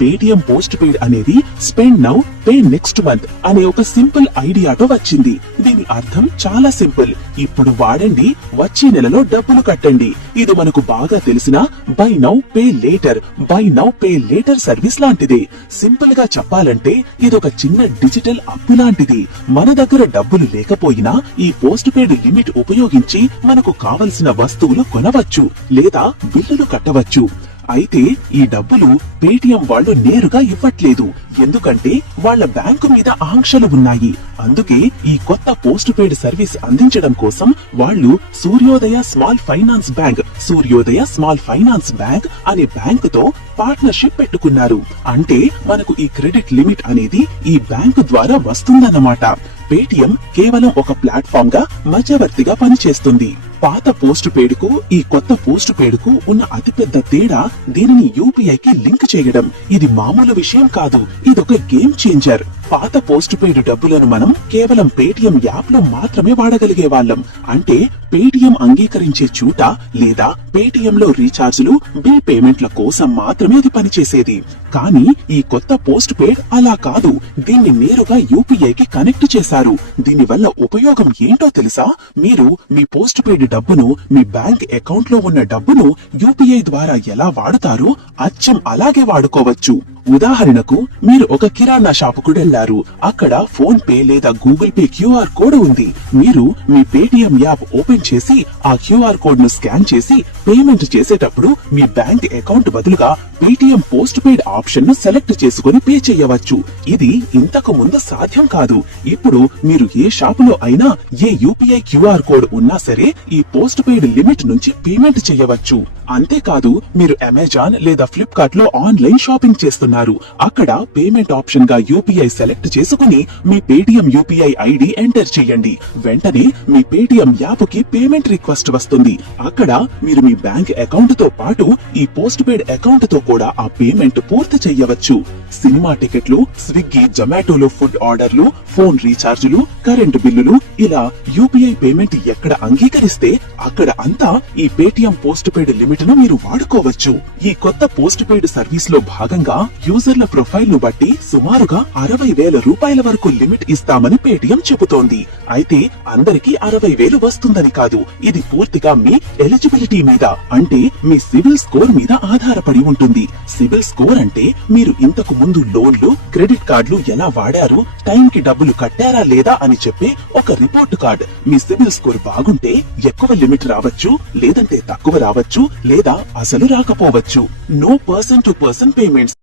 Paytm post paid అనేది spend now pay next month అనే ఒక సింపుల్ ఐడియాతో వచ్చింది. దీని అర్థం చాలా సింపుల్. ఇప్పుడు వాడండి, వచ్చే నెలలో డబ్బులు కట్టండి. ఇది మనకు బాగా తెలిసిన by now pay later service లాంటిదే. సింపుల్ గా చెప్పాలంటే ఇదొక చిన్న డిజిటల్ అప్పు లాంటిది. మన దగ్గర డబ్బులు లేకపోయినా ఈ పోస్ట్ పెయిడ్ లిమిట్ ఉపయోగించి మనకు కావలసిన వస్తువులు కొనవచ్చు లేదా బిల్లులు కట్టవచ్చు. అయితే ఈ డబ్బులు పేటిఎం వాళ్ళు నేరుగా ఇవ్వట్లేదు. ఎందుకంటే వాళ్ళ బ్యాంకు మీద ఆంక్షలు ఉన్నాయి. అందుకే ఈ కొత్త పోస్ట్ పెయిడ్ సర్వీస్ అందించడం కోసం వాళ్ళు సూర్యోదయ స్మాల్ ఫైనాన్స్ బ్యాంక్ అనే బ్యాంకు తో పార్ట్నర్షిప్ పెట్టుకున్నారు. అంటే మనకు ఈ క్రెడిట్ లిమిట్ అనేది ఈ బ్యాంకు ద్వారా వస్తుందన్నమాట. పేటిఎం కేవలం ఒక ప్లాట్ఫామ్ గా మధ్యవర్తిగా పనిచేస్తుంది. పాత పోస్ట్ పెయిడ్ కు ఈ కొత్త పోస్ట్ పెయిడ్ కు ఉన్న అతిపెద్ద తేడా దీనిని యూపీఐకి లింక్ చేయడం. ఇది మామూలు విషయం కాదు, ఇదొక గేమ్ చేంజర్. పాత పోస్ట్ పెయిడ్ డబ్బులను మనం కేవలం పేటిఎం యాప్ లో మాత్రమే వాడగలిగే వాళ్ళం. అంటే పేటిఎం అంగీకరించే చోట లేదా పేటిఎం లో రీఛార్జులు, బిల్ పేమెంట్ల కోసం మాత్రమే అది పనిచేసేది. కానీ ఈ కొత్త పోస్ట్ పెయిడ్ అలా కాదు. దీన్ని నేరుగా యూపీఐకి కనెక్ట్ చేశారు. దీనివల్ల ఉపయోగం ఏంటో తెలుసా? మీరు మీ పోస్ట్ పెయిడ్ డబ్బును, మీ బ్యాంక్ అకౌంట్ లో ఉన్న డబ్బును యూపీఐ ద్వారా ఎలా వాడతారో అచ్చం అలాగే వాడుకోవచ్చు. ఉదాహరణకు మీరు ఒక కిరాణా షాపుకు వెళ్లారు. అక్కడ ఫోన్ పే లేదా గూగుల్ పే క్యూఆర్ కోడ్ ఉంది. మీరు మీ పేటిఎం యాప్ ఓపెన్ చేసి ఆ క్యూఆర్ కోడ్ ను స్కాన్ చేసి పేమెంట్ చేసేటప్పుడు మీ బ్యాంక్ అకౌంట్ బదులుగా పేటిఎం పోస్ట్ పెయిడ్ ఆప్షన్ ను సెలెక్ట్ చేసుకుని పే చేయవచ్చు. ఇది ఇంతకు ముందు సాధ్యం కాదు. ఇప్పుడు మీరు ఏ షాపులో అయినా ఏ యూపీఐ క్యూఆర్ కోడ్ ఉన్నా సరే ఈ పోస్ట్ పెయిడ్ లిమిట్ నుంచి పేమెంట్ చేయవచ్చు. అంతేకాదు, మీరు అమెజాన్ లేదా ఫ్లిప్కార్ట్ లో ఆన్లైన్ షాపింగ్ చేస్తున్నారు. అక్కడ పేమెంట్ ఆప్షన్ గా యూపీఐ సెలెక్ట్ చేసుకుని మీ పేటిఎం యూపీఐ ఐడి ఎంటర్ చేయండి. వెంటనే మీ పేటిఎం యాప్ కి పేమెంట్ రిక్వెస్ట్ వస్తుంది. అక్కడ మీరు మీ బ్యాంక్ అకౌంట్ తో పాటు ఈ పోస్ట్ పెయిడ్ అకౌంట్ తో కూడా ఆ పేమెంట్ పూర్తి చేయవచ్చు. సినిమా టికెట్లు, స్విగ్గీ, జొమాటోలో ఫుడ్ ఆర్డర్లు, ఫోన్ రీఛార్జులు, కరెంటు బిల్లులు, ఇలా యూపీఐ పేమెంట్ ఎక్కడ అంగీకరిస్తే అక్కడ అంతా ఈ పేటిఎం పోస్ట్ పెయిడ్ లిమిట్ ను మీరు వాడుకోవచ్చు. ఈ కొత్త పోస్ట్ పెయిడ్ సర్వీస్ లో భాగంగా యూజర్ల ప్రొఫైల్ ను బట్టి సుమారుగా 60,000 రూపాయల వరకు లిమిట్ ఇస్తామని పేటిఎం చెబుతోంది. అయితే అందరికీ 60,000 వస్తుందని కాదు. ఇది పూర్తిగా మీ ఎలిజిబిలిటీ మీద, అంటే మీ సిబిల్ స్కోర్ మీద ఆధారపడి ఉంటుంది. సిబిల్ స్కోర్ అంటే మీరు ఇంతకు ముందు లోన్లు, క్రెడిట్ కార్డులు ఎలా వాడారు, టైం కి డబ్బులు కట్టారా లేదా అని చెప్పే ఒక రిపోర్ట్ కార్డ్. మీ సిబిల్ స్కోర్ బాగుంటే ఎక్కువ లిమిట్ రావచ్చు, లేదంటే తక్కువ రావచ్చు, లేదా అసలు రాకపోవచ్చు. No person to person payments.